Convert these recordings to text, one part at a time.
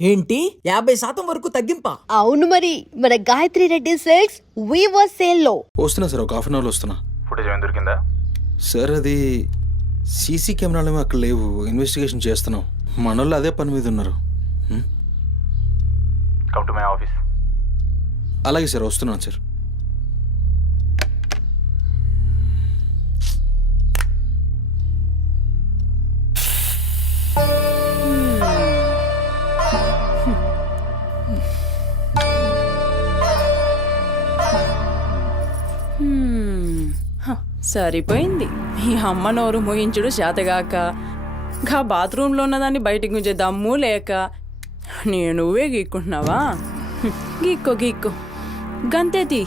ఏంటి 50% వరకు తగ్గింపా? అవును మరి, మన Gayatri Reddy silks weaver sale లో. వస్తున్నా సార్, ఒక హాఫ్ అన్ అవర్లో వస్తున్నా. ఫుటేజ్ ఏమైనా దొరికిందా? సార్ అది సీసీ కెమెరాలు ఏమో అక్కడ లేవు, ఇన్వెస్టిగేషన్ చేస్తున్నాం. మనోళ్ళు అదే పని మీద ఉన్నారు. Come to my office. అలాగే సార్, వస్తున్నాను సార్. సరిపోయింది. ఈ అమ్మ నోరు మోయించుడు చేతగాక, గా బాత్రూంలో ఉన్నదాన్ని బయటికి గుంజే దమ్ము లేక నువ్వే గీక్కుంటున్నావా? గీక్కో గీక్కో గంతేతి.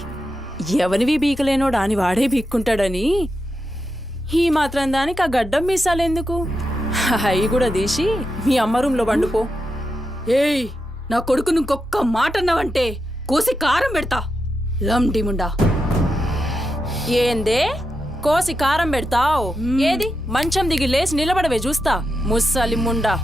ఎవరివి బీకలేనోడు అని వాడే బీక్కుంటాడని ఈ మాత్రం దానికి ఆ గడ్డం మీసాలెందుకు? అవి కూడా తీసి మీ అమ్మ రూంలో వండుకో. ఏయ్, నా కొడుకు ఇంకొక్క మాట అన్నావంటే కోసి కారం పెడతా. లంటిముండా. ఏందే కోసి కారం పెడతావు? ఏది మంచం దిగి లేచి నిలబడవే చూస్తా, ముస్సలి ముండా.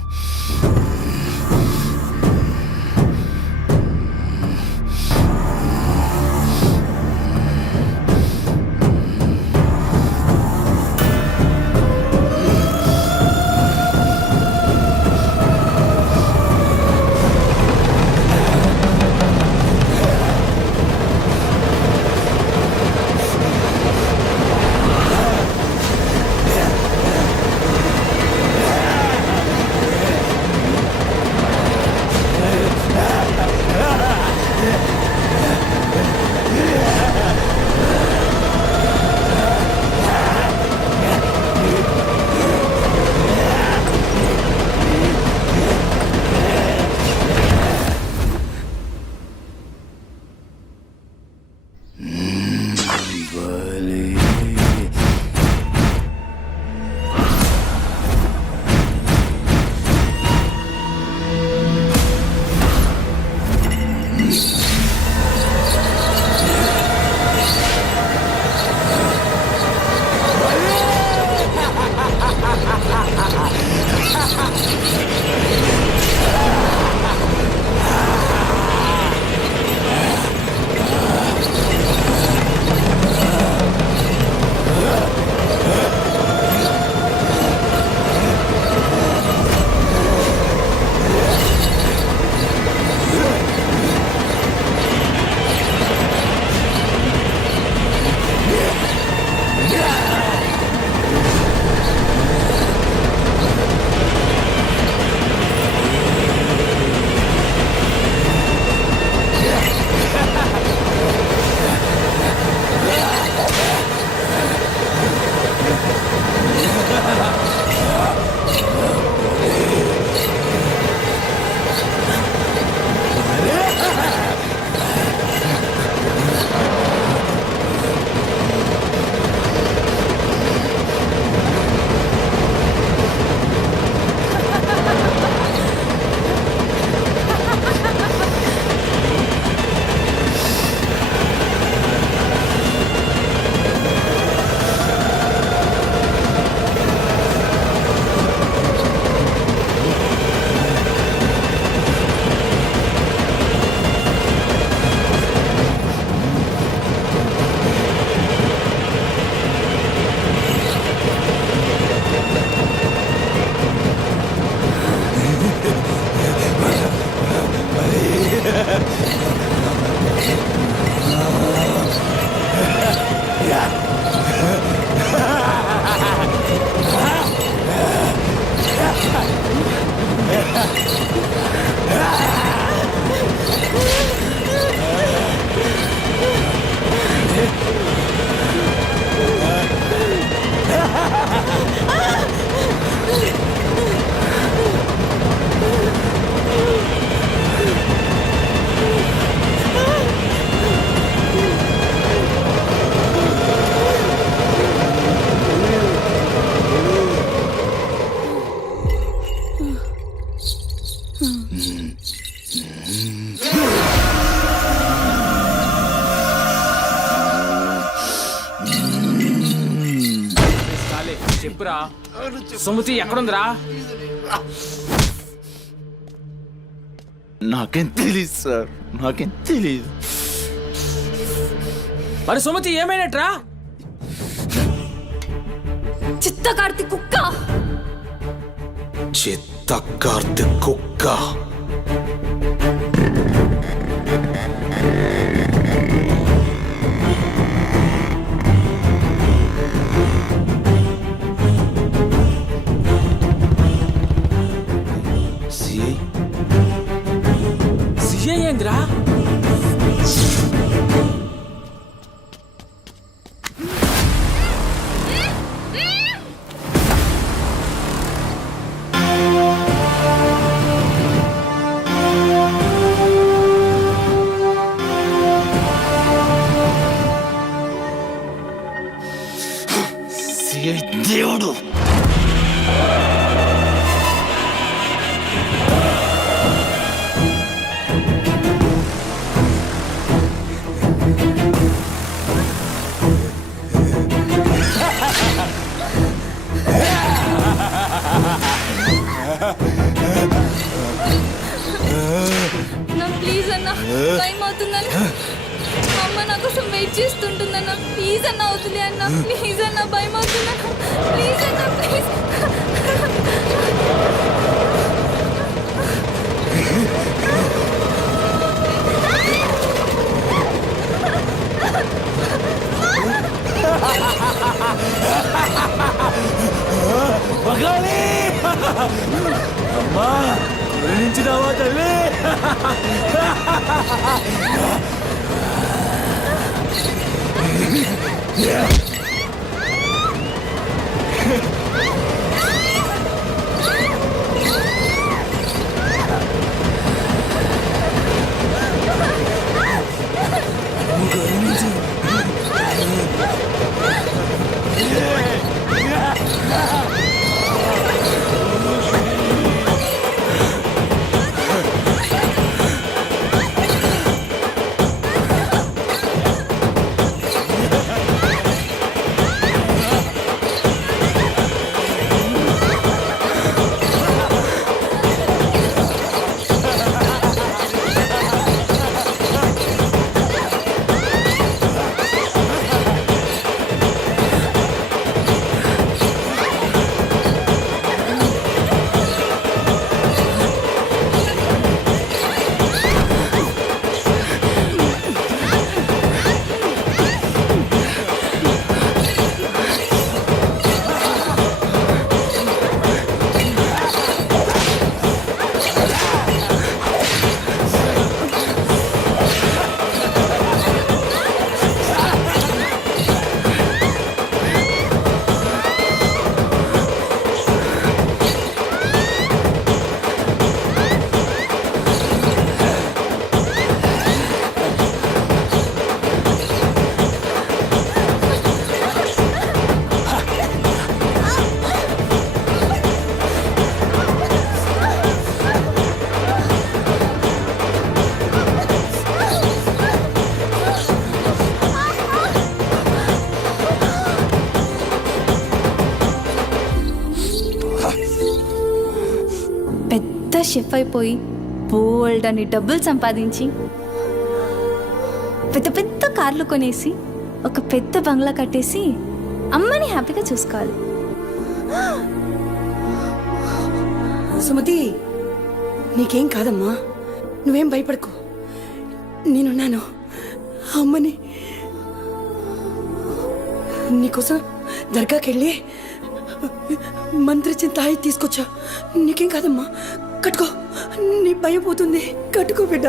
చెప్పురా సుమతి ఎక్కడుందిరా? నాకేం తెలీదు సార్, నాకేం తెలీదు. మరి సుమతి ఏమైనట్రా? చిత్త కార్తీక్ కుక్క. చిత్త కార్తిక్ కుక్క. సిఐ సిఐ ఏందిరా? సిఐ దేవుడు. ప్లీజ్ అన్న, టైం అవుతుందన్న. అమ్మ నా కోసం వెయిట్ చేస్తుంటుందన్న. ప్లీజ్ అన్న, వదిలే అన్న. ప్లీజ్ అన్న, భయం అవుతుందన్న. ప్లీజ్ అన్న, ప్లీజ్. అమ్మా గురించినావా తల్లి? షెఫ్ అయిపోయి బోల్డ్ అని డబ్బులు సంపాదించి పెద్ద పెద్ద కార్లు కొనేసి ఒక పెద్ద బంగ్లా కట్టేసి అమ్మని హ్యాపీగా చూసుకోవాలి. సుమతి, నీకేం కాదమ్మా, నువ్వేం భయపడకు, నేనున్నాను. అమ్మని నీకోసం దర్గాకెళ్ళి మంత్రిచ్చిన తాయి తీసుకొచ్చా. నీకేం కాదమ్మా, కట్టుకో, నీ భయం పోతుంది. కట్టుకో బిడ్డ.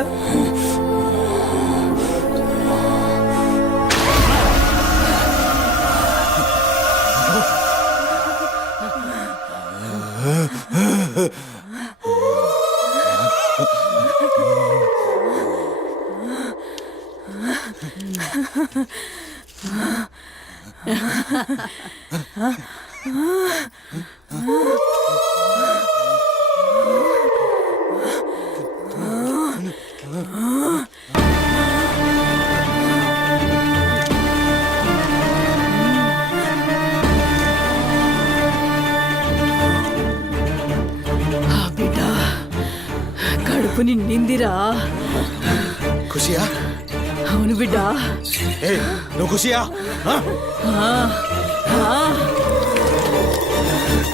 కడుపు నిండింది. అయిందిరా? ఖుషియా? అవును బిడ్డ. ఏ నువ్వు ఖుషియా?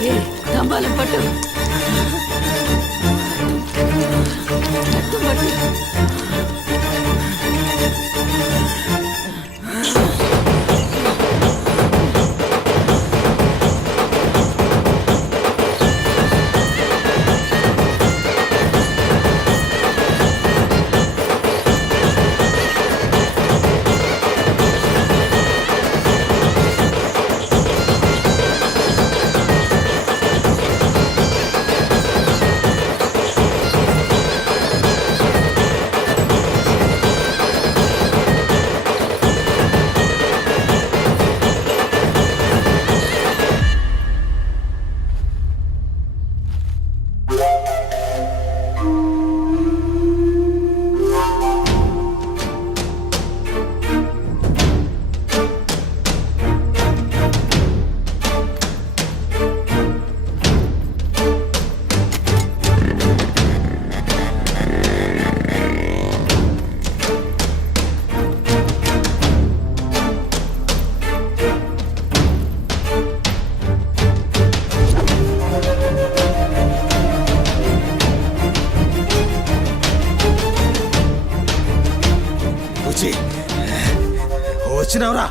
ఏ తంబాలం పట్టు. పట్టు. వచ్చినావురా?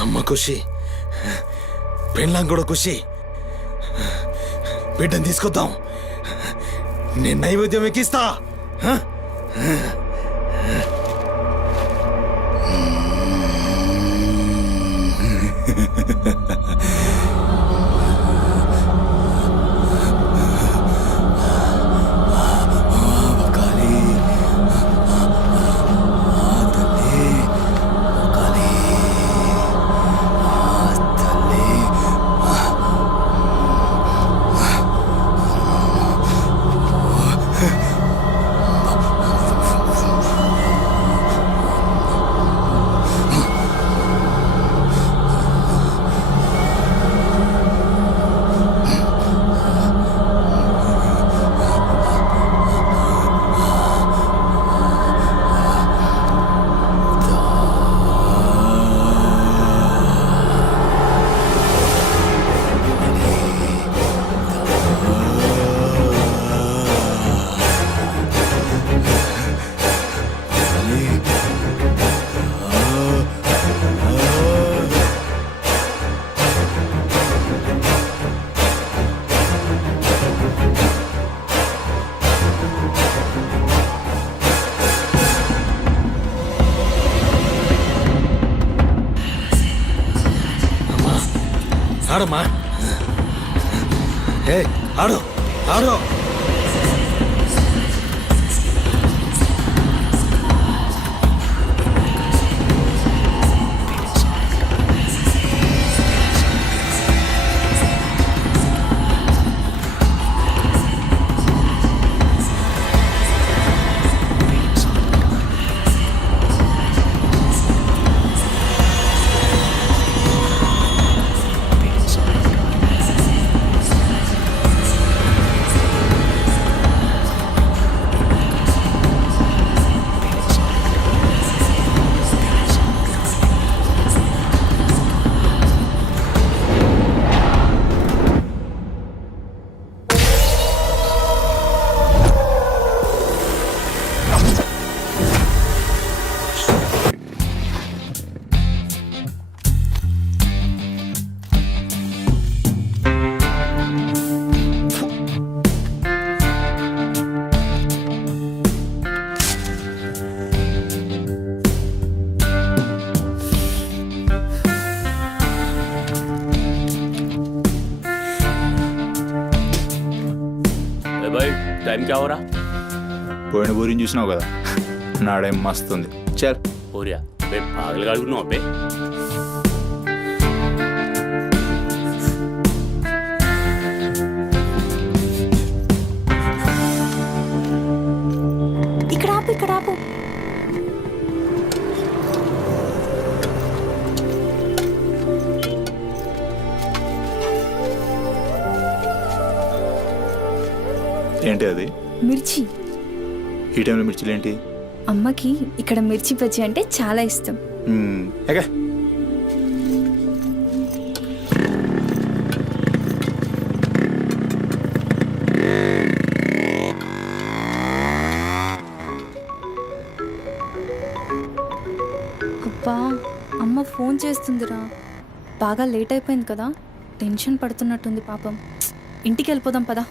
అమ్మ ఖుషి, పెళ్ళాం కూడా ఖుషి. బిడ్డను తీసుకొద్దాం, నేను నైవేద్యం ఎక్కిస్తా. ఆడమ్మా, ఏ ఆడు ఆడు. टाइम क्या हो रहा? పోయిన ఊరిని చూసినావు కదా, నాడేం మస్తుంది. చల్ हो रहा बे पागल गाड़ी नो बे. ఇక్కడ ఆపు, ఇక్కడ ఆపు. ఏంటి అది? మిర్చి. ఈ టైంలో మిర్చిలు ఏంటి? అమ్మకి ఇక్కడ మిర్చి బజ్జీ అంటే చాలా ఇష్టం. ఎగా అబ్బా, అమ్మ ఫోన్ చేస్తుందిరా. బాగా లేట్ అయిపోయింది కదా, టెన్షన్ పడుతున్నట్టుంది పాపం. ఇంటికి వెళ్ళిపోదాం పదా.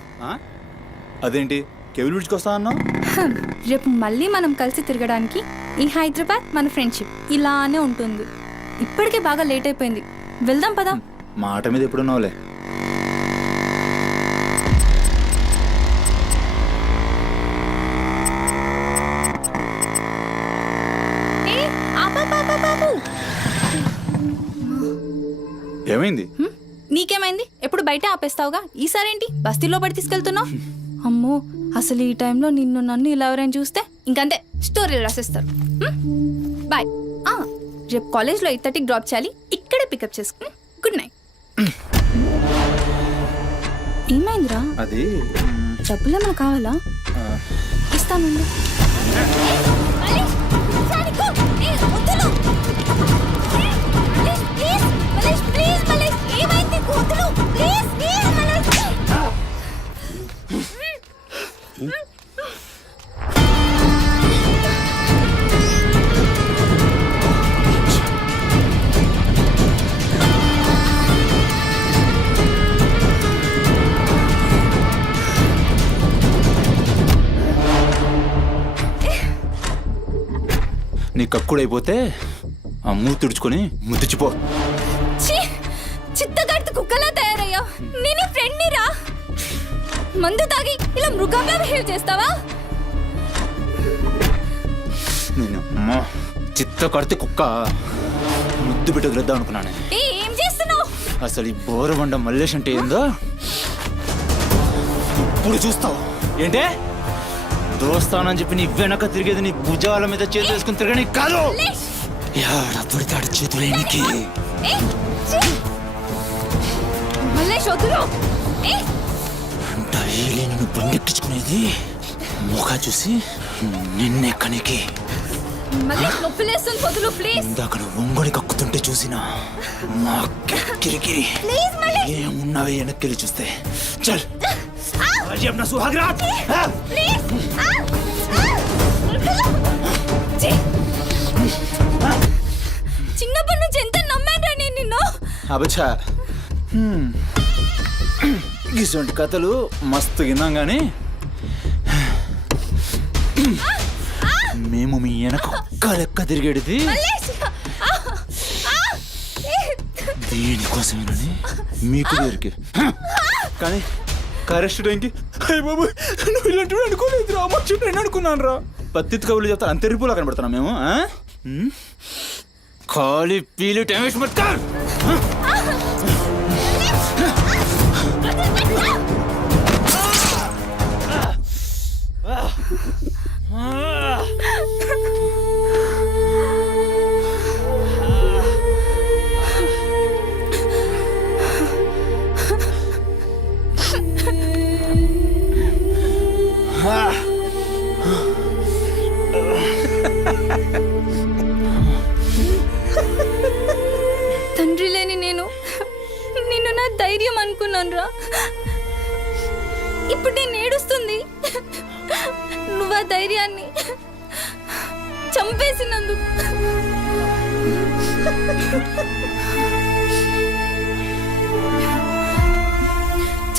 అదేంటి కేబుల్ బ్రిడ్జ్కి వస్తా అన్నావు? రేపు మళ్ళీ మనం కలిసి తిరగడానికి ఈ హైదరాబాద్ మన ఫ్రెండ్షిప్ ఇలానే ఉంటుంది. ఇప్పటికే బాగా లేట్ అయిపోయింది, వెళ్దాం పదా. మాట మీద ఎప్పుడున్నావులే. ఏ, ఆపు, ఆపు, ఆపు, ఆపు. ఏమైంది? నీకేమైంది? ఎప్పుడు బయట ఆపేస్తావుగా, ఈసారేంటి బస్తీలో పడి తీసుకెళ్తున్నావు? అమ్మో, అసలు ఈ టైంలో నిన్ను నన్ను ఇలా ఎవరైనా చూస్తే ఇంకంతే, స్టోరీలు రాసేస్తారు. బాయ్. రేపు కాలేజ్లో 8:30కి డ్రాప్ చేయాలి, ఇక్కడే పికప్ చేసుకుని. Good night. ఏమైందిరా? అది డబ్బులు ఏమైనా కావాలా? ఇస్తాను. నీ కక్కుడైపోతే ఆ మూతి తుడుచుకొని ముద్దుచిపో. చిత్తగడితే కుక్కలా తయారయ్యా. నేను ఫ్రెండ్ రా. మందు తాగి ఇలా మృగంగా బిహేవ్ చేస్తావా? నేను చిత్త కడితే కుక్క ముద్దు బిడ్డ వదిలేద్దాం అనుకున్నాను. ఏం చేస్తున్నావు? అసలు ఈ బోరబండ మల్లేష్ అంటే ఏందో ఇప్పుడు చూస్తావు. ఏంటే దోస్తానని చెప్పి నీ వెనక తిరిగేది నీ భుజాల మీద చేతులు వేసుకుని తిరగని కాదు. పడితాడు చేతులేనికి. డైలీ నిన్ను బండెక్కించుకునేది ముఖ చూసి నిన్నెక్కనికి. ఇందాక ఒంగొడి కక్కుతుంటే చూసిన మా కిరికిరి ఏమున్నావే వెనక్కి చూస్తే. చల్ अपना सुहाग रात చిన్నప్పటి నుంచి ఎంత నమ్మాను నేను నిన్ను. అబచ్చా ఇటువంటి కథలు మస్తు విన్నాం కానీ మేము మీ వెనక ఒక్క లెక్క తిరిగేది దేనికోసమేనని మీకు దొరికి. కానీ కరెస్ట్ టైంకి అయ్య బాబు నువ్వు ఇలాంటి అనుకోలేదు రా, నేను అనుకున్నాను రా. పత్తిత్ కబుర్లు చెప్తాను అంత రిపులా కనబడుతున్నాం మేము. ఖాళీ పీలు టైం వేస్ట్ మత్ కర్. తండ్రి లేని నేను నిన్ను నా ధైర్యం అనుకున్నాను రా. ఇప్పుడు నేను ఏడుస్తుంది. నువ్వు ఆ ధైర్యాన్ని చంపేసినందుకు.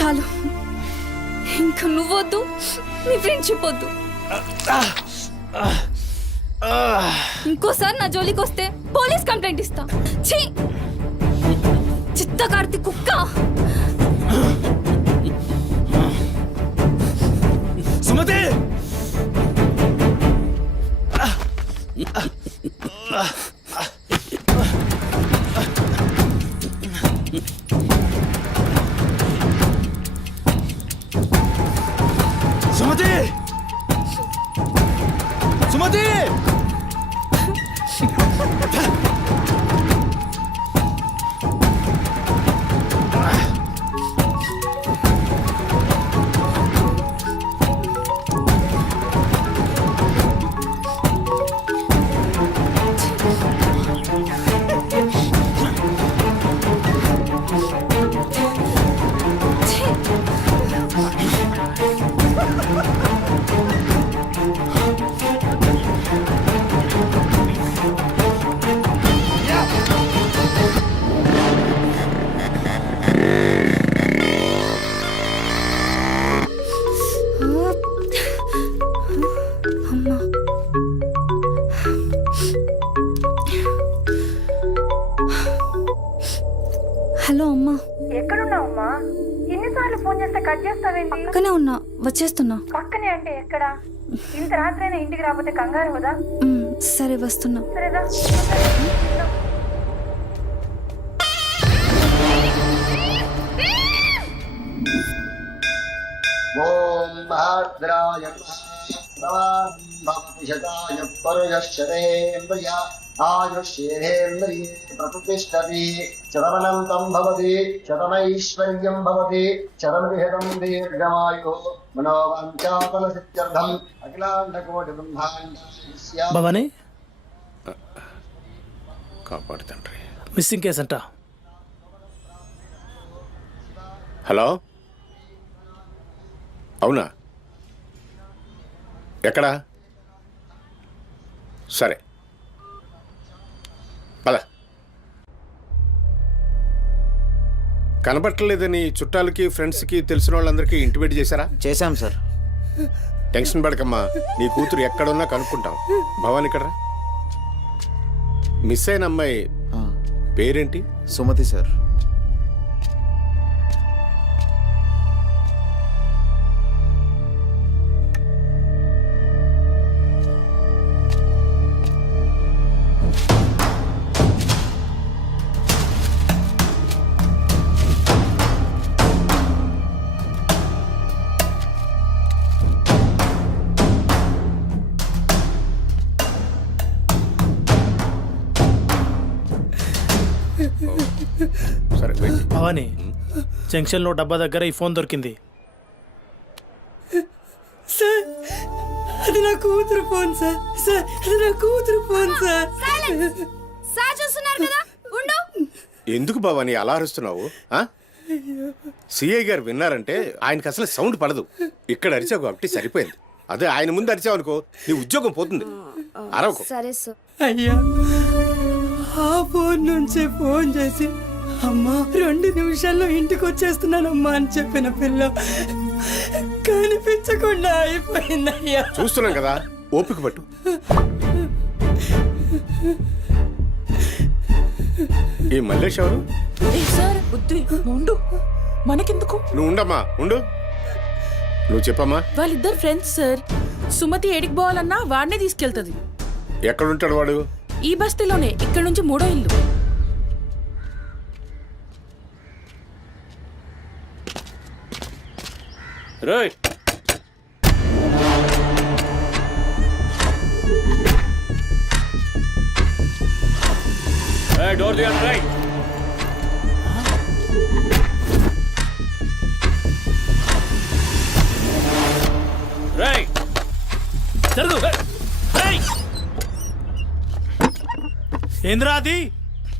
చాలు, ఇంకా నువ్వొద్దు, నీ ఫ్రెండ్షిప్ వద్దు. ఇంకోసారి నా జోలికి వస్తే పోలీస్ కంప్లైంట్ ఇస్తా. ఛీ, చిత్తకార్తి కుక్క. సుమతి సుమతి సుమతి పక్కనే ఉన్నా, వచ్చేస్తున్నా. పక్కనే అంటే ఎక్కడ? ఇంత రాత్రైనా ఇంటికి రాకపోతే కంగారు కదా. సరే వస్తున్నా. ఓం భద్రాయ భవతి శతాయ పరుయశ్చరేంద్రియ ఆయుష్యేంద్రియే ప్రతిష్టతి శతమనంతం భవతి శతమైశ్వర్యం భవతి శతమృహదం దీర్ఘమాయు మనోవాంఛాఫల సిద్ధ్యర్థం అఖిలాండకోటి బ్రహ్మాండ భవానీ కాపాడు తండ్రి. మిస్సింగ్ కేసు అంట. హలో, అవునా? ఎక్కడా? సరే పద. కనబట్టలేదని చుట్టాలకి ఫ్రెండ్స్కి తెలిసిన వాళ్ళందరికీ ఇంటిమేట్ చేశారా? చేశాం సార్. టెన్షన్ పడకమ్మా, నీ కూతురు ఎక్కడున్నా కనుక్కుంటాం. భవాని ఇక్కడ మిస్ అయిన అమ్మాయి పేరేంటి? సుమతి సార్. సరే వెయిట్. భవానీ, జంక్షన్లో డబ్బా దగ్గర ఈ ఫోన్ దొరికింది. సార్ అది నా కూతురు ఫోన్ సార్. సార్ అది నా కూతురు ఫోన్ సార్. సార్ చూస్తున్నారు కదా, ఉండు. ఎందుకు భవాని అలా అరుస్తున్నావు? సిఐ గారు విన్నారంటే ఆయనకి అసలు సౌండ్ పడదు. ఇక్కడ అరిచావు కాబట్టి సరిపోయింది. అదే ఆయన ముందు అరిచావు అనుకో, నీ ఉద్యోగం పోతుంది. అరవకు. సరే సార్. అయ్యా, ఆ ఫోన్ నుంచే ఫోన్ చేసి అమ్మా 2 నిమిషాల్లో ఇంటికి వచ్చేస్తున్నానమ్మా అని చెప్పిన పిల్ల కనిపించకుండా అయిపోయిందయ్యా. చూస్తున్నాం కదా, ఓపిక పట్టు. ఈ మల్లేష్ ఎవరు? సార్ బుద్ధి ఉండు, మనకెందుకు? నువ్వు ఉండమ్మా, ఉండు. నువ్వు చెప్పమ్మా. వాళ్ళిద్దరు ఫ్రెండ్స్ సార్. సుమతి ఏడికి పోవాలన్నా వాడినే తీసుకెళ్తుంది. ఎక్కడుంటాడు వాడు? ఈ బస్తీలోనే, ఇక్కడ నుంచి 3వ ఇల్లు. రైట్. డోర్ దిగండి. రైట్. రైట్. జరుగు. ఏంద్రా అది?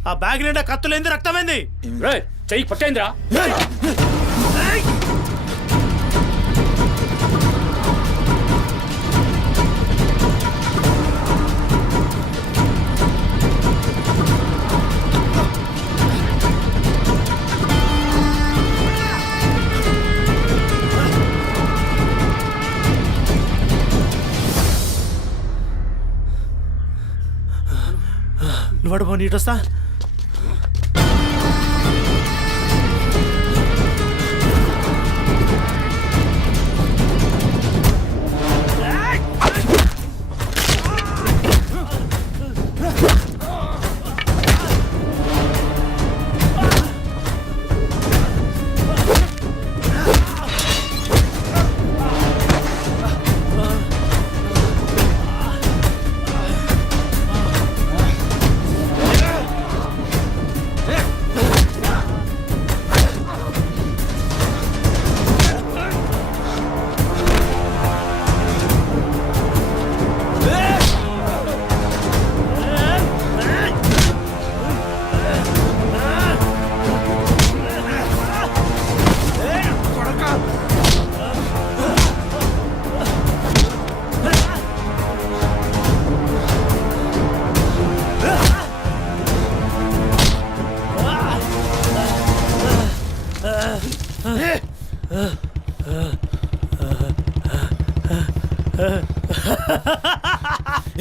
ఆ బ్యాగ్ నిండా కత్తులేంది, రక్తమైంది? రైట్. చెయ్యి పట్టేంద్రా. నువ్వు పో, నీటొస్తా.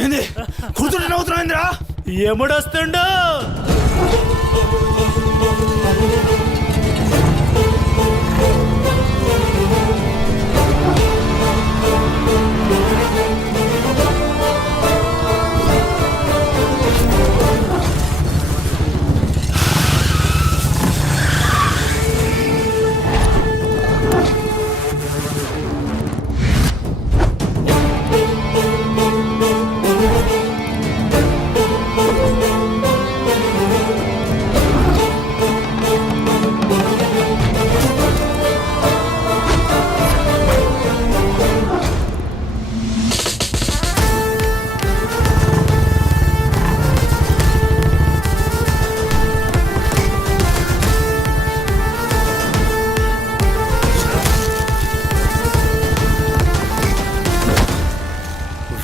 ఏంది కూతురు నవ్వుతున్నాయిందిరా? ఎముడొస్తుండు?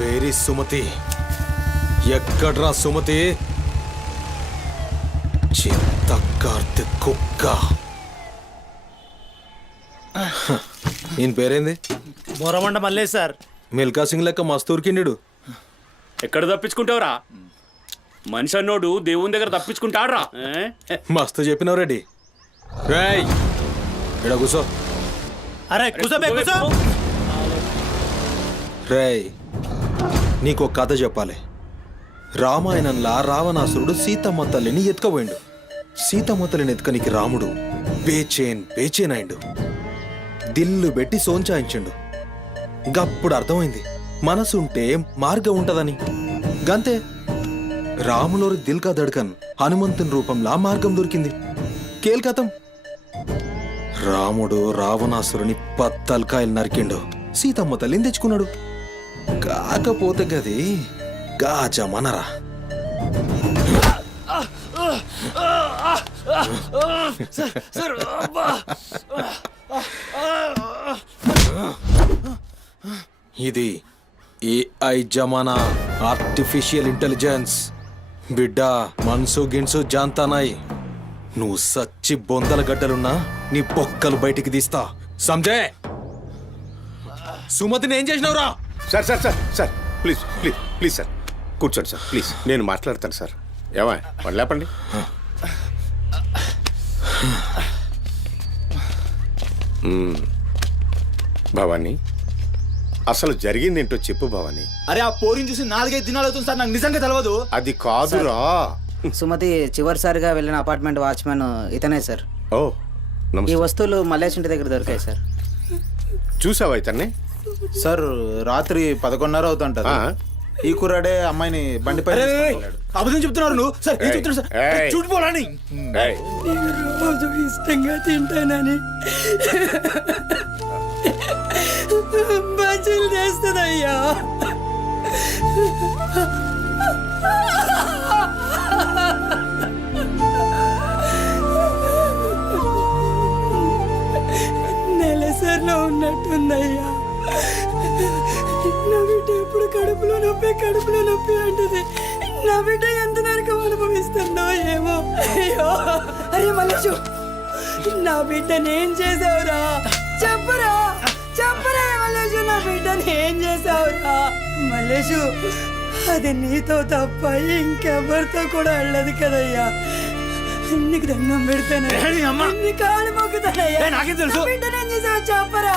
వేరి సుమతి ఎక్కడ్రా సుమతి చిత్త కార్తె కుక్క ఈయన పేరేంది బొరమండ మల్లేష్ సార్. మిల్కా సింగ్ లెక్క మస్తూరికిండు. ఎక్కడ తప్పించుకుంటావురా? మనిషి అన్నోడు దేవుని దగ్గర తప్పించుకుంటాడ్రా. మస్తు చెప్పినావు రెడ్డి. రేయ్ ఇక్కడ కూసో. అరే కూసోబే కూసో. రేయ్ నీకు ఒక కథ చెప్పాలి. రామాయణంలా రావణాసురుడు సీతమ్మ తల్లిని ఎత్తుకపోయిండు. సీతమ్మ తల్లిని ఎత్తుకనికి రాముడు బేచేన్ అయిండు. దిల్లు పెట్టి సోంచాయించిండు. గప్పుడు అర్థమైంది మనసుంటే మార్గం ఉంటదని. గంతే రాములోరి దిల్ కా దడ్కన్ హనుమంతుని రూపంలా మార్గం దొరికింది. కేల్కతం రాముడు రావణాసురుని పత్తల్కాయలు నరికిండు. సీతమ్మ తల్లిని తెచ్చుకున్నాడు. కాకపోతే గది గాజమనరా. ఇది ఏఐ జమానా, ఆర్టిఫిషియల్ ఇంటెలిజెన్స్. బిడ్డ మనసు గిన్సు జాంతానాయ్. నువ్వు సచ్చి బొందల గడ్డలున్నా నీ పొక్కలు బయటికి తీస్తా. సంజయ్ సుమతిని ఏం చేసినావురా? Sir sir sir sir please please please sir కూర్చోండి సార్ ప్లీజ్. నేను మాట్లాడతాను సార్. ఏమా వాళ్ళు లేపండి. భవానీ అసలు జరిగింది ఏంటో చెప్పు భవానీ. అరే ఆ పోరిని చూసి 4-5 దినాలు అవుతుంది సార్. నాకు నిజంగా తెలియదు. అది కాదురా. సుమతి చివరిసారిగా వెళ్ళిన అపార్ట్మెంట్ వాచ్మెన్ ఇతనే సార్. ఓ ఈ నమస్తే. వస్తువులు మల్లేష్ ఇంటి దగ్గర దొరికాయి సార్. చూసావా ఇతన్ని? సార్ రాత్రి 11:30 అవుతుంటది. ఆ. ఈ కుర్రాడే అమ్మాయిని బండిపై అబద్ధం చెప్తున్నారు నువ్వు. సార్ ఏం చెప్తున్నారు సార్? ఏయ్. చూడిపోవాలని. ఏయ్, రోజు ఇష్టంగా తింటానని బజ్జీలు చేస్తుందయ్యా. నెలసరిలో ఉన్నట్టుందయ్యా. నా బిడ్డ ఎప్పుడు కడుపులో నొప్పి అంటది. నా బిడ్డ ఎంత నరకం అనుభవిస్తుందో ఏమో. అయ్యో అరే మల్లేషు, నా బిడ్డని ఏం చేసావురా? చెప్పరా మల్లేషు, నా బిడ్డని ఏం చేసావురా? మల్లేషు, అది నీతో తప్ప ఇంకెవరితో కూడా వెళ్ళదు కదయ్యా. నీకు దండం పెడతాను, నీ కాళ్ళు మొక్కుతానయ్యా. నాకేం తెలుసు? నా బిడ్డని ఏం చేసావు చెప్పరా?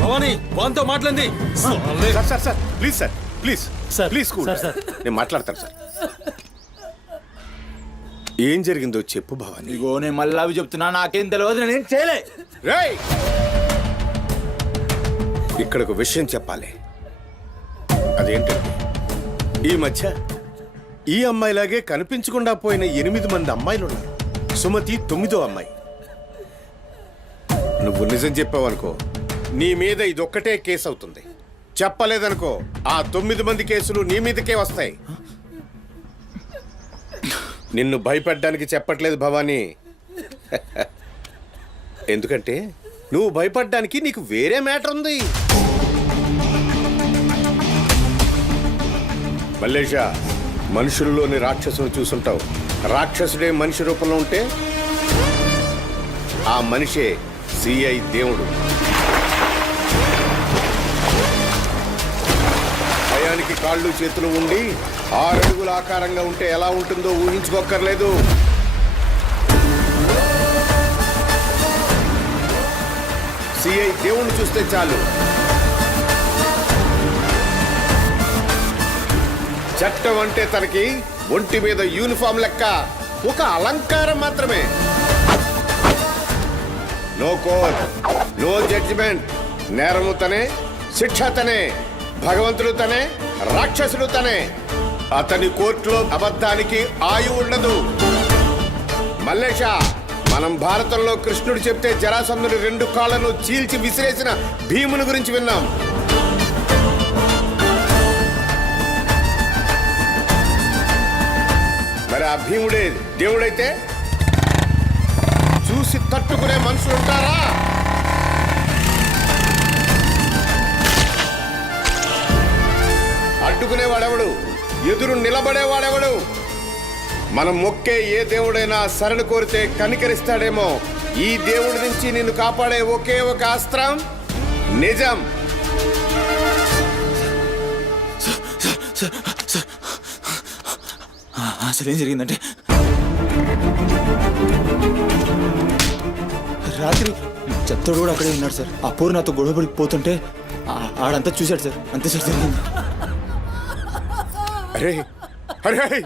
భవానీ వాంతో మాట్లాడింది. Sir sir sir please sir please sir, please cool. Sir, sir. నేను మాట్లాడతాను సార్. ఏం జరిగిందో చెప్పు భవానీ. ఇగో నేను మళ్ళీ అవి చెప్తున్నా. నాకేం తెలియదు. నేనేం చేయలే. రేయ్ ఇక్కడ ఒక విషయం చెప్పాలి. అదేంటంటే ఈ మధ్య ఈ అమ్మాయిలాగే కనిపించకుండా పోయిన 8 మంది అమ్మాయిలు ఉన్నారు. సుమతి 9వ అమ్మాయి. నువ్వు నిజం చెప్పావనుకో నీ మీద ఇదొక్కటే కేసు అవుతుంది. చెప్పలేదనుకో ఆ 9 మంది కేసులు నీ మీదకే వస్తాయి. నిన్ను భయపడ్డానికి చెప్పట్లేదు భవానీ. ఎందుకంటే నువ్వు భయపడ్డానికి నీకు వేరే మ్యాటర్ ఉంది. మల్లేషా, మనుషుల్లోని రాక్షసుని చూసుంటావు. రాక్షసుడే మనిషి రూపంలో ఉంటే ఆ మనిషే సిఐ దేవుడు. భయానికి కాళ్ళు చేతులు ఉండి 6 అడుగుల ఆకారంగా ఉంటే ఎలా ఉంటుందో ఊహించుకోక్కర్లేదు. సిఐ దేవుణ్ణి చూస్తే చాలు. చట్టం అంటే తనకి ఒంటి మీద యూనిఫామ్ లెక్క ఒక అలంకారం మాత్రమే. No court, no judgement. నేరము తనే, శిక్ష తనే, భగవంతుడు తనే, రాక్షసుడు తనే. అతని కోర్టులో అబద్ధానికి ఆయువు ఉండదు. మల్లేష, మనం భారతంలో కృష్ణుడు చెప్తే జరాసంధుడి 2 కాళ్ళను చీల్చి విసిరేసిన భీముని గురించి విన్నాం. మరి ఆ భీముడే దేవుడైతే చూసి తట్టుకునే మనుషులు ఉంటారా? అడ్డుకునేవాడెవడు? ఎదురు నిలబడేవాడెవడు? మనం మొక్కే ఏ దేవుడైనా శరణు కోరితే కనికరిస్తాడేమో. ఈ దేవుడి నుంచి నిన్ను కాపాడే ఒకే ఒక అస్త్రం నిజం. అసలు ఏం జరిగిందంటే రాత్రి చెత్తోడు కూడా అక్కడే ఉన్నాడు సార్. ఆ పోరు నాతో గొడవపడి పోతుంటే ఆడంతా చూశాడు సార్. అంతే సార్ జరిగింది. అరే అరే,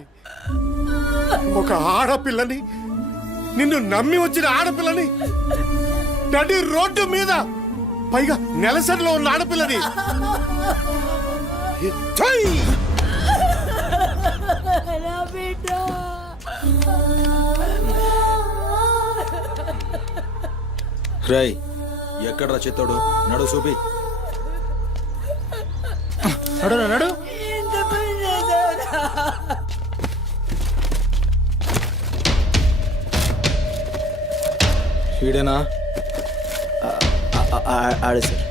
ఒక ఆడపిల్లని, నిన్ను నమ్మి వచ్చిన ఆడపిల్లని నడి రోడ్డు మీద, పైగా నెలసరిలో ఉన్న ఆడపిల్లని ఛై! నా బిడ్డ రై ఎక్కడ్రా చిత్తోడు? నడు చూపి. నడు నడు. ఎంత పని చేసావురా? ఈడేనా? ఆడే సార్.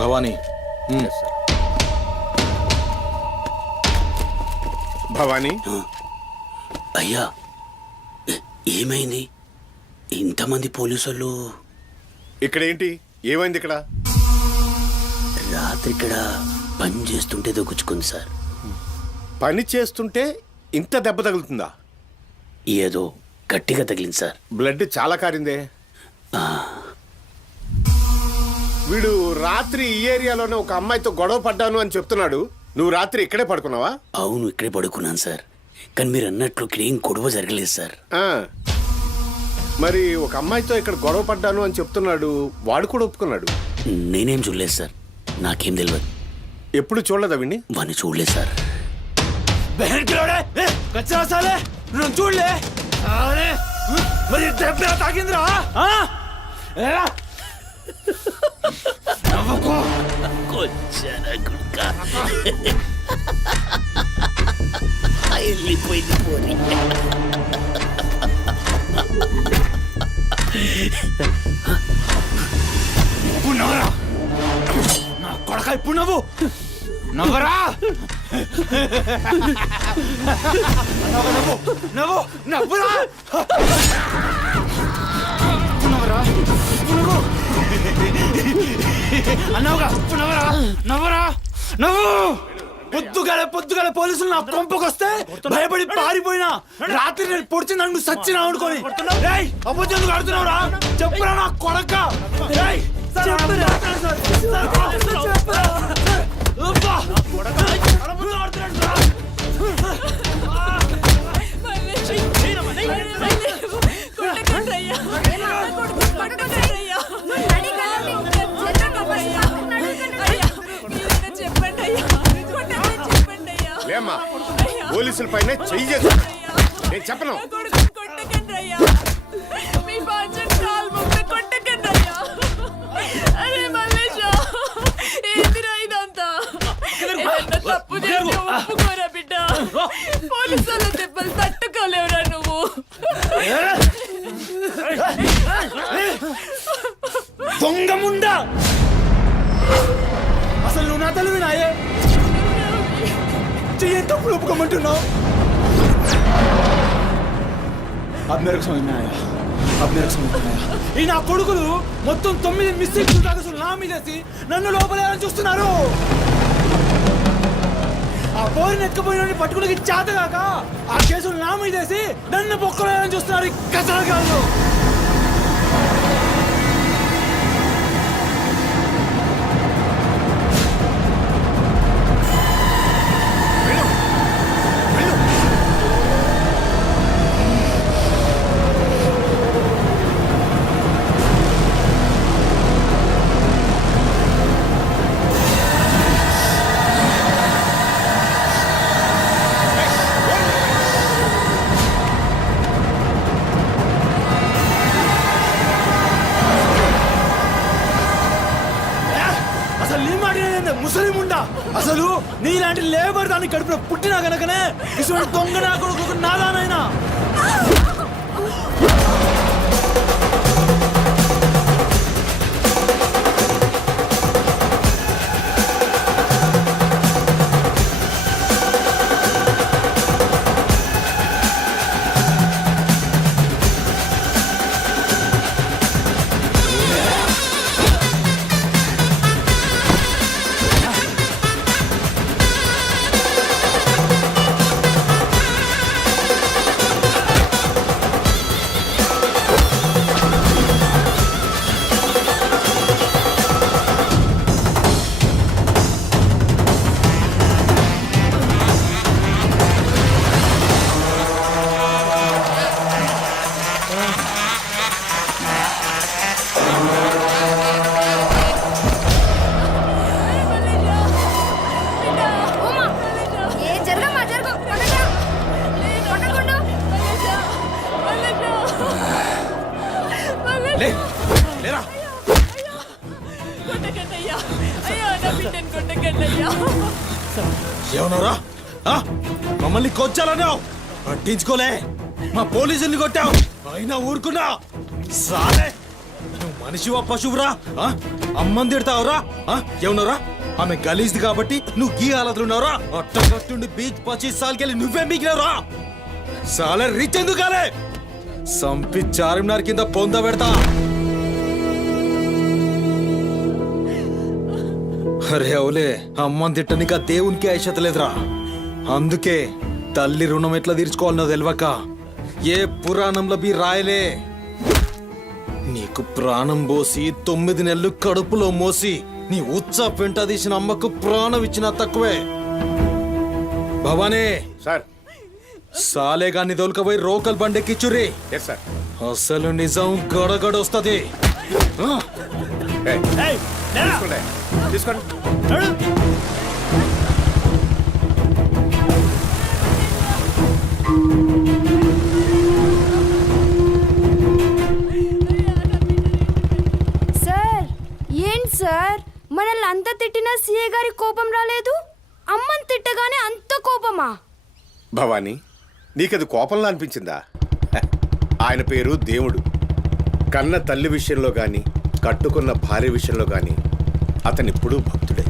భవానీ. భవానీ, అయ్యా ఏమైంది? ఇంతమంది పోలీసులు ఇక్కడ ఏంటి? ఏమైంది ఇక్కడ? రాత్రి ఇక్కడ పని చేస్తుంటే దొక్కుచుకుంది సార్. పని చేస్తుంటే ఇంత దెబ్బ తగులుతుందా? ఏదో గట్టిగా తగిలింది సార్. బ్లడ్ చాలా కారిందే. వీడు రాత్రి ఈ ఏరియాలోనే ఒక అమ్మాయితో గొడవ పడ్డాను అని చెప్తున్నాడు. నువ్వు రాత్రి ఇక్కడే పడుకున్నావా? అవును, ఇక్కడే పడుకున్నాను సార్. కానీ మీరు అన్నట్లు ఇక్కడ ఏం గొడవ జరగలేదు సార్. మరి ఒక అమ్మాయితో ఇక్కడ గొడవ పడ్డాను అని చెప్తున్నాడు, వాడు కూడా ఒప్పుకున్నాడు. నేనేం చూడలేదు సార్, నాకేం తెలియదు. ఎప్పుడు చూడలేదా విని? వాడిని చూడలేదు సార్. చూడలే మరి దెబ్బ తాకిందిరా? వెళ్ళిపోయింది పోనీ. ఇప్పుడు నవ్వరా నా కొడక, ఇప్పుడు నవ్వు నవ్వరా. నవ్వు నవ్వు నవ్వురా. నవ్వరా నవ్వు అన్నావుగా. ఇప్పుడు నవ్వరా నవ్వరా నవ్వు. పొద్దుగాల పోలీసులు నా కొంపకొస్తే భయపడి పారిపోయినా, రాత్రి నేను పొడిచి నన్ను సచ్చినా అనుకోని అబద్ధం ఆడుతున్నావురా. చెప్పురా నా కొడక. లేమ్మా, పోలీసుల పైన చెయ్యి చేసు. నేను చెప్పను. తప్పు చేసి ఒప్పుకోరా బిడ్డ. పోలీసుల దెబ్బలు తట్టుకోలేవురా నువ్వు. దొంగముండా, అసలు నువ్వు నా తల్లివి నాయే. చెయ్యి తప్పులు ఒప్పుకోమంటున్నావు. ఈ నా కొడుకులు మొత్తం 9 మిస్టేక్స్ కేసులు నా మీదేసి నన్ను లోపలేయాలని చూస్తున్నారు. ఆ పోరిని ఎత్తుకుపోయిన పట్టుకుని చేతగాక ఆ కేసులు నా మీదేసి నన్ను పొక్కలేయాలని చూస్తున్నారు ఈ కసరగాళ్ళు. అసలు నీలాంటి లేబర్ దాన్ని కడుపులో పుట్టినా గనకనే ఇటువంటి దొంగ నా కొడుకు నాదానైనా. బిడ్డను కొట్టకండయ్యా. ఏమన్నారా మమ్మల్ని కొచ్చాలన్నావు పట్టించుకోలే మా పోలీసుల్ని కొట్టావు అయినా ఊరుకున్నా సాలే నువ్వు మనిషివా పశువురా అమ్మని తిడతావురా ఏమన్నారా ఆమె గలీజ్ది కాబట్టి నువ్వు గీ హాలతులున్నావురా అట్టగట్టుండి బీచ్ 25 సార్కెళ్ళి నువ్వే మిగిలినవరా సాలే రిచ్ ఎందుకు కాలే సంపి చార్మినార్ కింద పొంద పెడతా అరే అవులే అమ్మని తిట్టనిక దేవునికి ఐషత లేదురా అందుకే తల్లి రుణం ఎట్లా తీర్చుకోవాలనో తెలియక ఏ పురాణంలో బి రాయలే నీకు ప్రాణం పోసి 9 నెలలు కడుపులో మోసి నీ ఉచ్చ పెంట తీసిన అమ్మకు ప్రాణం ఇచ్చినా తక్కువే భవానీ సార్ సాలేగాన్ని దొలకపోయి రోకల్ బండెక్కిచ్చురి ఎస్ సార్ అసలు నిజం గడగడొస్తది తీసుకోండి తీసుకోండి సార్ ఏంటి సార్ మనల్ని అంత తిట్టినా సీఏ గారి కోపం రాలేదు అమ్మని తిట్టగానే అంత కోపమా? భవానీ నీకది కోపంలా అనిపించిందా ఆయన పేరు దేవుడు కన్న తల్లి విషయంలో గాని కట్టుకున్న భార్య విషయంలో గాని అతనిప్పుడు భక్తుడే